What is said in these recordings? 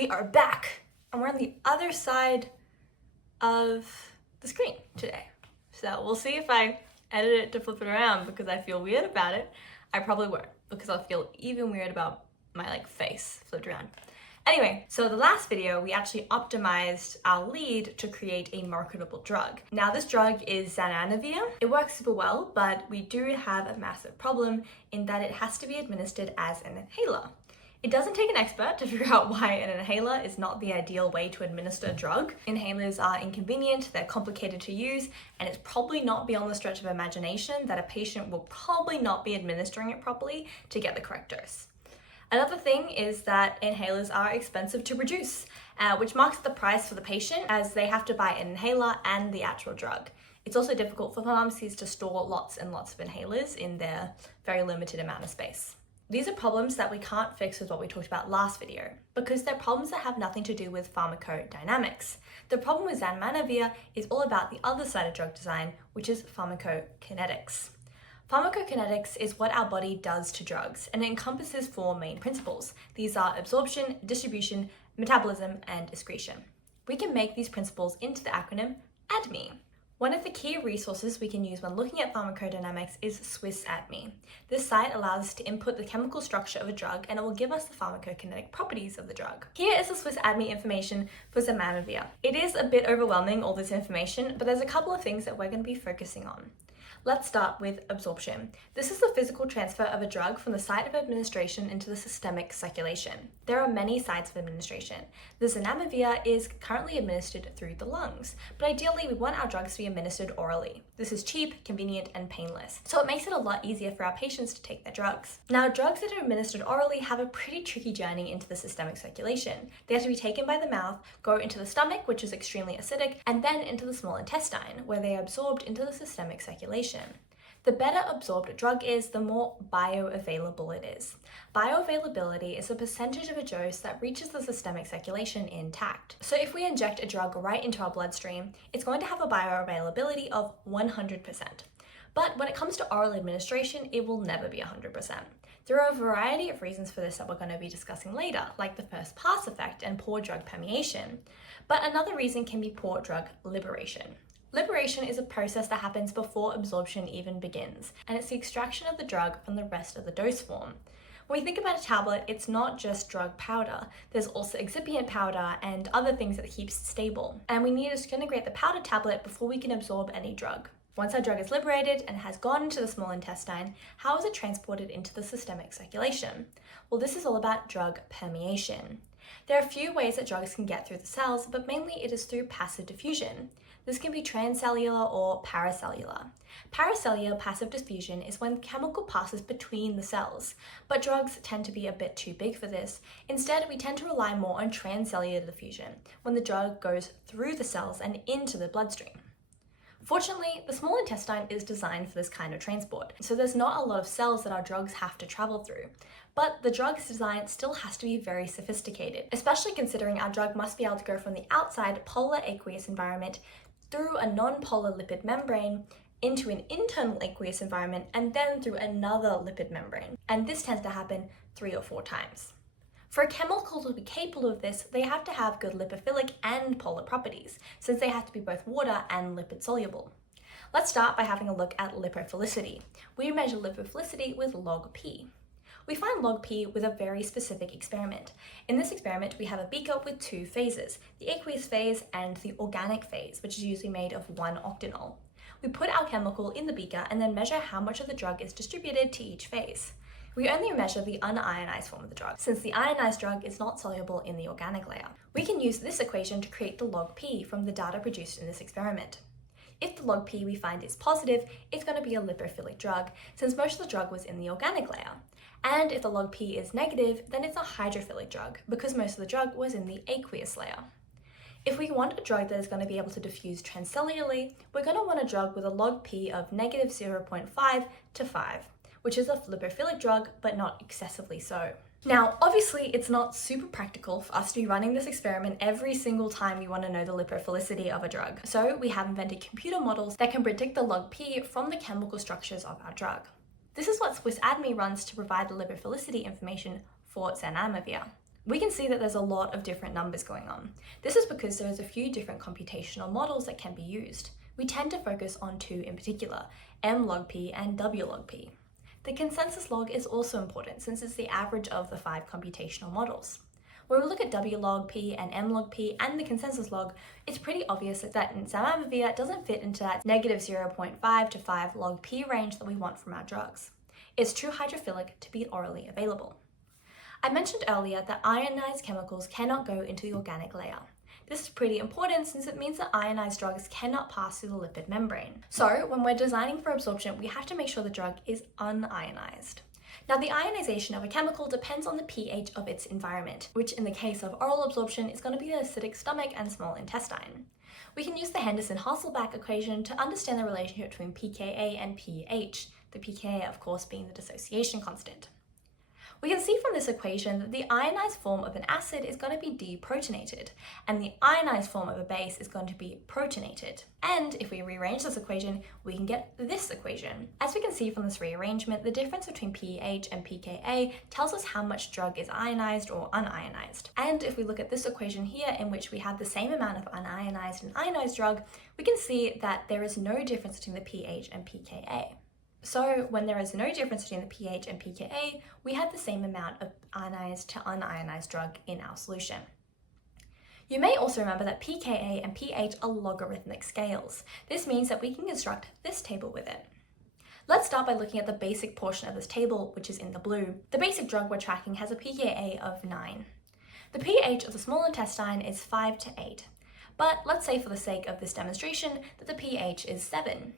We are back, and we're on the other side of the screen today. So we'll see if I edit it to flip it around because I feel weird about it. I probably won't, because I'll feel even weird about my face flipped around. Anyway, so the last video, we actually optimized our lead to create a marketable drug. Now this drug is Zanamivir. It works super well, but we do have a massive problem in that it has to be administered as an inhaler. It doesn't take an expert to figure out why an inhaler is not the ideal way to administer a drug. Inhalers are inconvenient, they're complicated to use, and it's probably not beyond the stretch of imagination that a patient will probably not be administering it properly to get the correct dose. Another thing is that inhalers are expensive to produce, which marks the price for the patient as they have to buy an inhaler and the actual drug. It's also difficult for pharmacies to store lots and lots of inhalers in their very limited amount of space. These are problems that we can't fix with what we talked about last video, because they're problems that have nothing to do with pharmacodynamics. The problem with Zanamivir is all about the other side of drug design, which is pharmacokinetics. Pharmacokinetics is what our body does to drugs, and it encompasses four main principles. These are absorption, distribution, metabolism, and excretion. We can make these principles into the acronym ADME. One of the key resources we can use when looking at pharmacodynamics is SwissADME. This site allows us to input the chemical structure of a drug and it will give us the pharmacokinetic properties of the drug. Here is the SwissADME information for Zanamivir. It is a bit overwhelming, all this information, but there's a couple of things that we're going to be focusing on. Let's start with absorption. This is the physical transfer of a drug from the site of administration into the systemic circulation. There are many sites of administration. The Zanamivir is currently administered through the lungs, but ideally we want our drugs to be administered orally. This is cheap, convenient, and painless, so it makes it a lot easier for our patients to take their drugs. Now, drugs that are administered orally have a pretty tricky journey into the systemic circulation. They have to be taken by the mouth, go into the stomach, which is extremely acidic, and then into the small intestine, where they are absorbed into the systemic circulation. The better absorbed a drug is, the more bioavailable it is. Bioavailability is a percentage of a dose that reaches the systemic circulation intact. So if we inject a drug right into our bloodstream, it's going to have a bioavailability of 100%. But when it comes to oral administration, it will never be 100%. There are a variety of reasons for this that we're going to be discussing later, like the first pass effect and poor drug permeation. But another reason can be poor drug liberation. Liberation is a process that happens before absorption even begins, and it's the extraction of the drug from the rest of the dose form. When we think about a tablet, it's not just drug powder. There's also excipient powder and other things that keeps it stable. And we need to disintegrate the powder tablet before we can absorb any drug. Once our drug is liberated and has gone into the small intestine, how is it transported into the systemic circulation? Well, this is all about drug permeation. There are a few ways that drugs can get through the cells, but mainly it is through passive diffusion. This can be transcellular or paracellular. Paracellular passive diffusion is when chemical passes between the cells, but drugs tend to be a bit too big for this. Instead, we tend to rely more on transcellular diffusion, when the drug goes through the cells and into the bloodstream. Fortunately, the small intestine is designed for this kind of transport, so there's not a lot of cells that our drugs have to travel through. But the drug's design still has to be very sophisticated, especially considering our drug must be able to go from the outside polar aqueous environment through a non-polar lipid membrane into an internal aqueous environment and then through another lipid membrane. And this tends to happen 3 or 4 times. For a chemical to be capable of this, they have to have good lipophilic and polar properties, since they have to be both water and lipid soluble. Let's start by having a look at lipophilicity. We measure lipophilicity with log P. We find log P with a very specific experiment. In this experiment, we have a beaker with 2 phases, the aqueous phase and the organic phase, which is usually made of 1 octanol. We put our chemical in the beaker and then measure how much of the drug is distributed to each phase. We only measure the unionized form of the drug, since the ionized drug is not soluble in the organic layer. We can use this equation to create the log P from the data produced in this experiment. If the log P we find is positive, it's going to be a lipophilic drug, since most of the drug was in the organic layer. And if the log P is negative, then it's a hydrophilic drug, because most of the drug was in the aqueous layer. If we want a drug that is going to be able to diffuse transcellularly, we're going to want a drug with a log P of negative 0.5 to 5, which is a lipophilic drug, but not excessively so. Now, obviously, it's not super practical for us to be running this experiment every single time we want to know the lipophilicity of a drug. So we have invented computer models that can predict the log P from the chemical structures of our drug. This is what SwissADME runs to provide the lipophilicity information for Zanamivir. we can see that there's a lot of different numbers going on. This is because there's a few different computational models that can be used. We tend to focus on two in particular, M log P and W log P. The consensus log is also important since it's the average of the 5 computational models. When we look at W log P and M log P and the consensus log, it's pretty obvious that Zanamivir doesn't fit into that -0.5 to 5 log P range that we want from our drugs. It's too hydrophilic to be orally available. I mentioned earlier that ionized chemicals cannot go into the organic layer. This is pretty important since it means that ionized drugs cannot pass through the lipid membrane. So when we're designing for absorption, we have to make sure the drug is unionized. Now, the ionization of a chemical depends on the pH of its environment, which in the case of oral absorption is going to be the acidic stomach and small intestine. We can use the Henderson-Hasselbalch equation to understand the relationship between pKa and pH, the pKa of course being the dissociation constant. We can see from this equation that the ionized form of an acid is going to be deprotonated, and the ionized form of a base is going to be protonated. And if we rearrange this equation, we can get this equation. As we can see from this rearrangement, the difference between pH and pKa tells us how much drug is ionized or unionized. And if we look at this equation here, in which we have the same amount of unionized and ionized drug, we can see that there is no difference between the pH and pKa. So when there is no difference between the pH and pKa, we have the same amount of ionized to unionized drug in our solution. You may also remember that pKa and pH are logarithmic scales. This means that we can construct this table with it. Let's start by looking at the basic portion of this table, which is in the blue. The basic drug we're tracking has a pKa of 9. The pH of the small intestine is 5 to 8. But let's say for the sake of this demonstration that the pH is 7.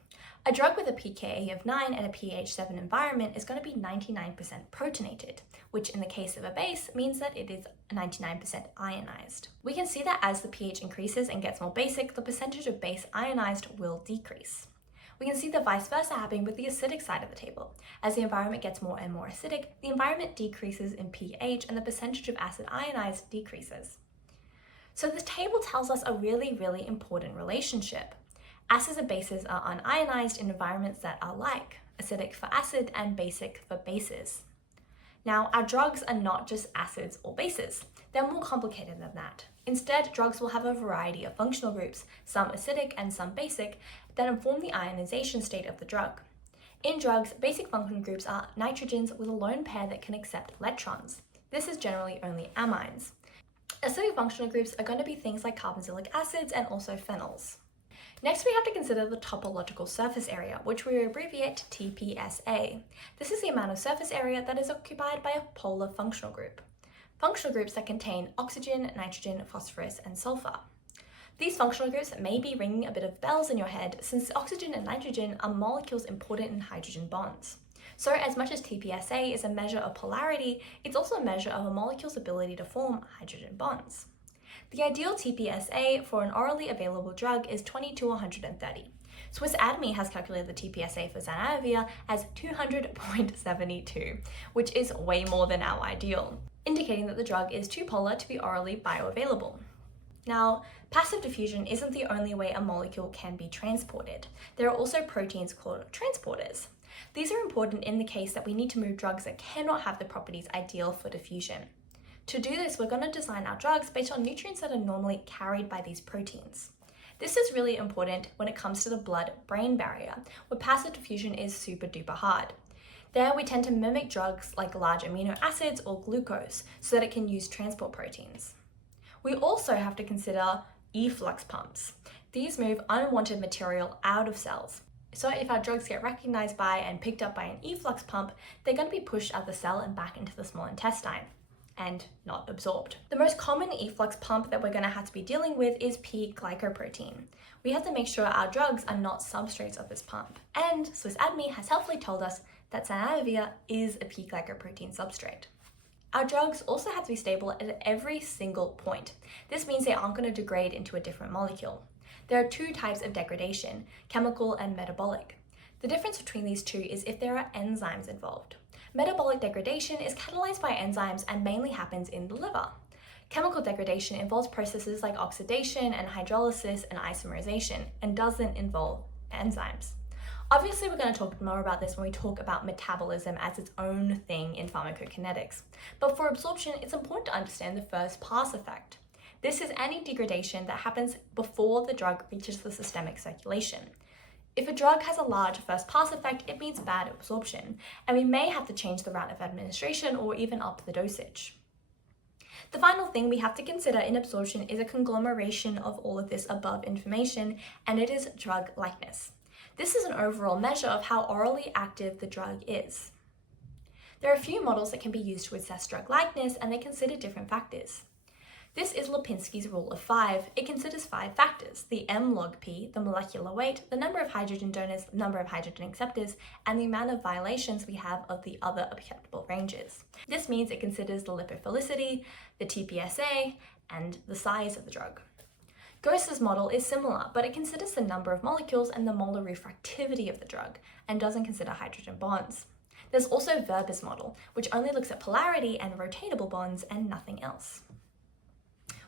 A drug with a pKa of 9 and a pH 7 environment is going to be 99% protonated, which in the case of a base means that it is 99% ionized. We can see that as the pH increases and gets more basic, the percentage of base ionized will decrease. We can see the vice versa happening with the acidic side of the table. As the environment gets more and more acidic, the environment decreases in pH and the percentage of acid ionized decreases. So the table tells us a really, really important relationship. Acids and bases are unionized in environments that are like, acidic for acid and basic for bases. Now, our drugs are not just acids or bases. They're more complicated than that. Instead, drugs will have a variety of functional groups, some acidic and some basic, that inform the ionization state of the drug. In drugs, basic functional groups are nitrogens with a lone pair that can accept electrons. This is generally only amines. Acidic functional groups are going to be things like carboxylic acids and also phenols. Next, we have to consider the topological surface area, which we abbreviate to TPSA. This is the amount of surface area that is occupied by a polar functional group. Functional groups that contain oxygen, nitrogen, phosphorus, and sulfur. These functional groups may be ringing a bit of bells in your head since oxygen and nitrogen are molecules important in hydrogen bonds. So as much as TPSA is a measure of polarity, it's also a measure of a molecule's ability to form hydrogen bonds. The ideal TPSA for an orally available drug is 20 to 130. Swiss Atomy has calculated the TPSA for Zanamivir as 200.72, which is way more than our ideal, indicating that the drug is too polar to be orally bioavailable. Now, passive diffusion isn't the only way a molecule can be transported. There are also proteins called transporters. These are important in the case that we need to move drugs that cannot have the properties ideal for diffusion. To do this, we're going to design our drugs based on nutrients that are normally carried by these proteins. This is really important when it comes to the blood-brain barrier, where passive diffusion is super duper hard. There, we tend to mimic drugs like large amino acids or glucose so that it can use transport proteins. We also have to consider efflux pumps. These move unwanted material out of cells. So if our drugs get recognized by and picked up by an efflux pump, they're going to be pushed out of the cell and back into the small intestine and not absorbed. The most common efflux pump that we're going to have to be dealing with is P-glycoprotein. We have to make sure our drugs are not substrates of this pump. And Swiss Atomy has helpfully told us that Zanamivir is a P-glycoprotein substrate. Our drugs also have to be stable at every single point. This means they aren't going to degrade into a different molecule. There are two types of degradation, chemical and metabolic. The difference between these two is if there are enzymes involved. Metabolic degradation is catalyzed by enzymes and mainly happens in the liver. Chemical degradation involves processes like oxidation and hydrolysis and isomerization and doesn't involve enzymes. Obviously, we're going to talk more about this when we talk about metabolism as its own thing in pharmacokinetics. But for absorption, it's important to understand the first pass effect. This is any degradation that happens before the drug reaches the systemic circulation. If a drug has a large first pass effect, it means bad absorption, and we may have to change the route of administration or even up the dosage. The final thing we have to consider in absorption is a conglomeration of all of this above information, and it is drug-likeness. This is an overall measure of how orally active the drug is. There are a few models that can be used to assess drug-likeness, and they consider different factors. This is Lipinski's rule of 5. It considers 5 factors: the M log P, the molecular weight, the number of hydrogen donors, the number of hydrogen acceptors, and the amount of violations we have of the other acceptable ranges. This means it considers the lipophilicity, the TPSA, and the size of the drug. Ghost's model is similar, but it considers the number of molecules and the molar refractivity of the drug, and doesn't consider hydrogen bonds. There's also Verba's model, which only looks at polarity and rotatable bonds and nothing else.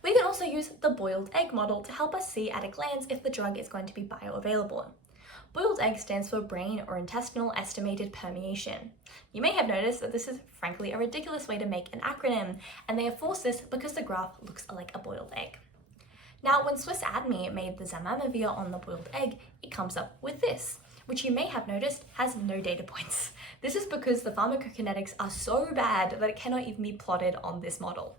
We can also use the boiled egg model to help us see at a glance if the drug is going to be bioavailable. Boiled egg stands for brain or intestinal estimated permeation. You may have noticed that this is frankly a ridiculous way to make an acronym, and they have forced this because the graph looks like a boiled egg. Now, when Swiss Army made the Zanamivir on the boiled egg, it comes up with this, which you may have noticed has no data points. This is because the pharmacokinetics are so bad that it cannot even be plotted on this model.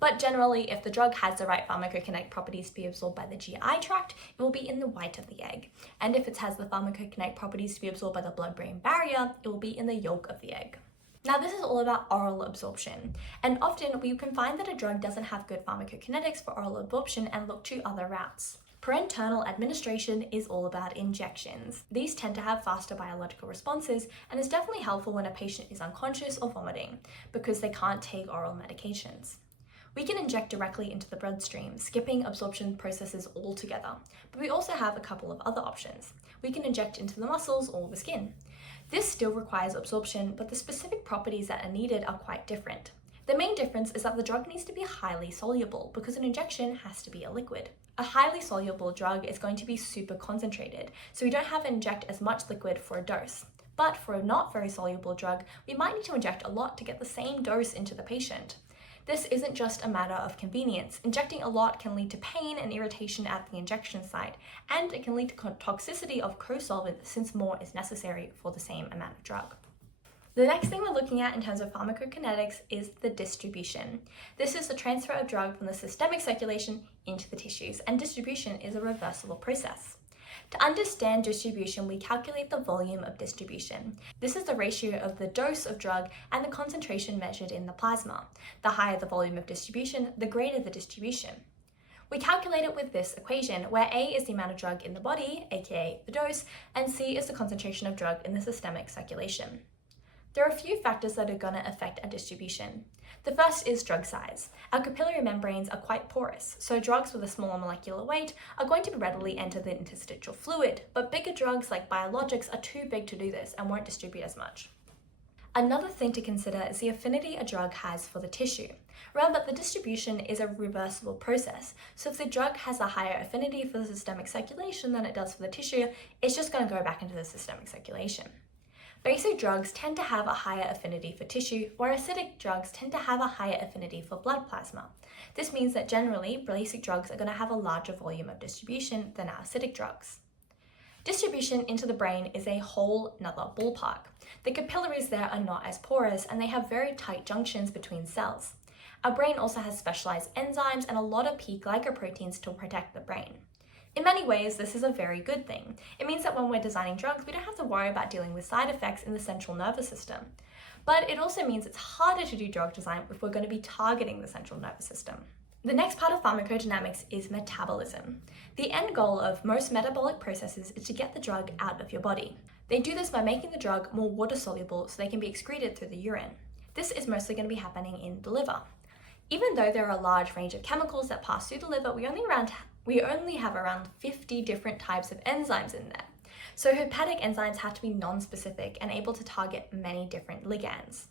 But generally, if the drug has the right pharmacokinetic properties to be absorbed by the GI tract, it will be in the white of the egg. And if it has the pharmacokinetic properties to be absorbed by the blood-brain barrier, it will be in the yolk of the egg. Now, this is all about oral absorption, and often we can find that a drug doesn't have good pharmacokinetics for oral absorption and look to other routes. Parenteral administration is all about injections. These tend to have faster biological responses and is definitely helpful when a patient is unconscious or vomiting because they can't take oral medications. We can inject directly into the bloodstream, skipping absorption processes altogether, but we also have a couple of other options. We can inject into the muscles or the skin. This still requires absorption, but the specific properties that are needed are quite different. The main difference is that the drug needs to be highly soluble because an injection has to be a liquid. A highly soluble drug is going to be super concentrated, so we don't have to inject as much liquid for a dose. But for a not very soluble drug, we might need to inject a lot to get the same dose into the patient. This isn't just a matter of convenience. Injecting a lot can lead to pain and irritation at the injection site, and it can lead to toxicity of co-solvent since more is necessary for the same amount of drug. The next thing we're looking at in terms of pharmacokinetics is the distribution. This is the transfer of drug from the systemic circulation into the tissues, and distribution is a reversible process. To understand distribution, we calculate the volume of distribution. This is the ratio of the dose of drug and the concentration measured in the plasma. The higher the volume of distribution, the greater the distribution. We calculate it with this equation, where A is the amount of drug in the body, aka the dose, and C is the concentration of drug in the systemic circulation. There are a few factors that are going to affect our distribution. The first is drug size. Our capillary membranes are quite porous, so drugs with a smaller molecular weight are going to readily enter the interstitial fluid, but bigger drugs like biologics are too big to do this and won't distribute as much. Another thing to consider is the affinity a drug has for the tissue. Remember, the distribution is a reversible process, so if the drug has a higher affinity for the systemic circulation than it does for the tissue, it's just going to go back into the systemic circulation. Basic drugs tend to have a higher affinity for tissue, where acidic drugs tend to have a higher affinity for blood plasma. This means that generally, basic drugs are going to have a larger volume of distribution than our acidic drugs. Distribution into the brain is a whole nother ballpark. The capillaries there are not as porous, and they have very tight junctions between cells. Our brain also has specialized enzymes and a lot of P glycoproteins to protect the brain. In many ways, this is a very good thing. It means that when we're designing drugs, we don't have to worry about dealing with side effects in the central nervous system. But it also means it's harder to do drug design if we're going to be targeting the central nervous system. The next part of pharmacodynamics is metabolism. The end goal of most metabolic processes is to get the drug out of your body. They do this by making the drug more water-soluble so they can be excreted through the urine. This is mostly going to be happening in the liver. Even though there are a large range of chemicals that pass through the liver, we only have around 50 different types of enzymes in there. So hepatic enzymes have to be non-specific and able to target many different ligands.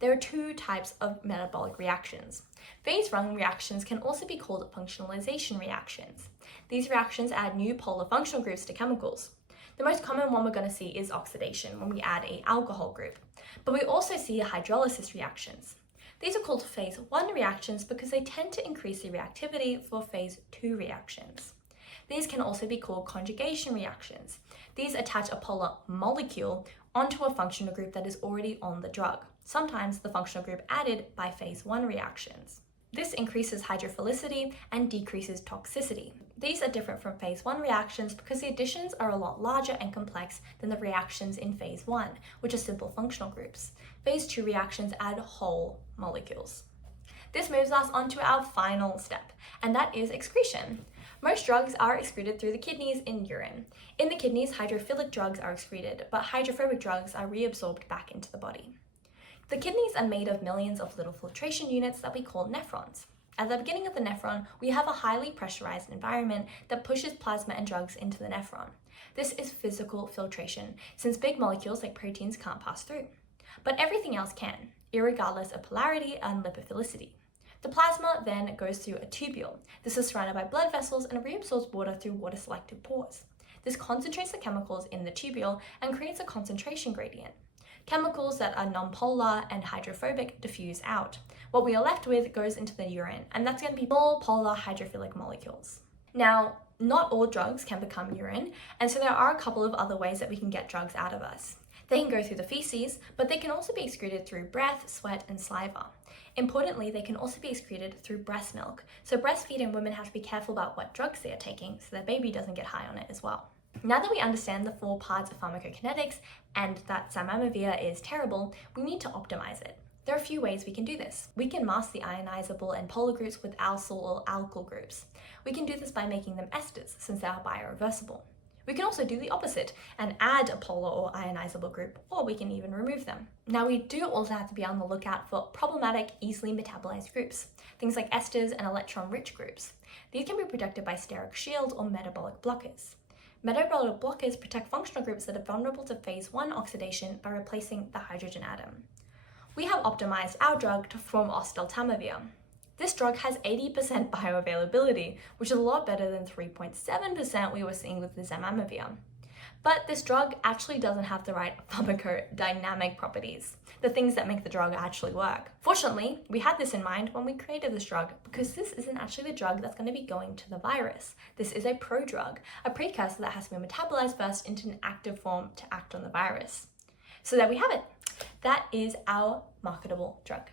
There are two types of metabolic reactions. Phase-run reactions can also be called functionalization reactions. These reactions add new polar functional groups to chemicals. The The most common one we're going to see is oxidation when we add an alcohol group, but we also see hydrolysis reactions. These are called phase 1 reactions because they tend to increase the reactivity for phase 2 reactions. These can also be called conjugation reactions. These attach a polar molecule onto a functional group that is already on the drug, sometimes the functional group added by phase 1 reactions. This increases hydrophilicity and decreases toxicity. These are different from phase 1 reactions because the additions are a lot larger and complex than the reactions in phase 1, which are simple functional groups. Phase 2 reactions add whole molecules. This moves us on to our final step, and that is excretion. Most drugs are excreted through the kidneys in urine. In the kidneys, hydrophilic drugs are excreted, but hydrophobic drugs are reabsorbed back into the body. The kidneys are made of millions of little filtration units that we call nephrons. At the beginning of the nephron, we have a highly pressurized environment that pushes plasma and drugs into the nephron. This is physical filtration, since big molecules like proteins can't pass through. But everything else can, irregardless of polarity and lipophilicity. The plasma then goes through a tubule. This is surrounded by blood vessels and reabsorbs water through water-selective pores. This concentrates the chemicals in the tubule and creates a concentration gradient. Chemicals that are nonpolar and hydrophobic diffuse out. What we are left with goes into the urine, and that's going to be small polar hydrophilic molecules. Now, not all drugs can become urine, and so there are a couple of other ways that we can get drugs out of us. They can go through the feces, but they can also be excreted through breath, sweat, and saliva. Importantly, they can also be excreted through breast milk, so breastfeeding women have to be careful about what drugs they are taking so their baby doesn't get high on it as well. Now that we understand the 4 parts of pharmacokinetics and that Zanamivir is terrible, we need to optimize it. There are a few ways we can do this. We can mask the ionizable and polar groups with alkyl or alkyl groups. We can do this by making them esters, since they are bioreversible. We can also do the opposite and add a polar or ionizable group, or we can even remove them. Now we do also have to be on the lookout for problematic, easily metabolized groups, things like esters and electron-rich groups. These can be protected by steric shields or metabolic blockers. Metabolic blockers protect functional groups that are vulnerable to phase 1 oxidation by replacing the hydrogen atom. We have optimized our drug to form oseltamivir. This drug has 80% bioavailability, which is a lot better than 3.7% we were seeing with the Zanamivir. But this drug actually doesn't have the right pharmacodynamic properties, the things that make the drug actually work. Fortunately, we had this in mind when we created this drug because this isn't actually the drug that's going to be going to the virus. This is a prodrug, a precursor that has to be metabolized first into an active form to act on the virus. So there we have it. That is our marketable drug.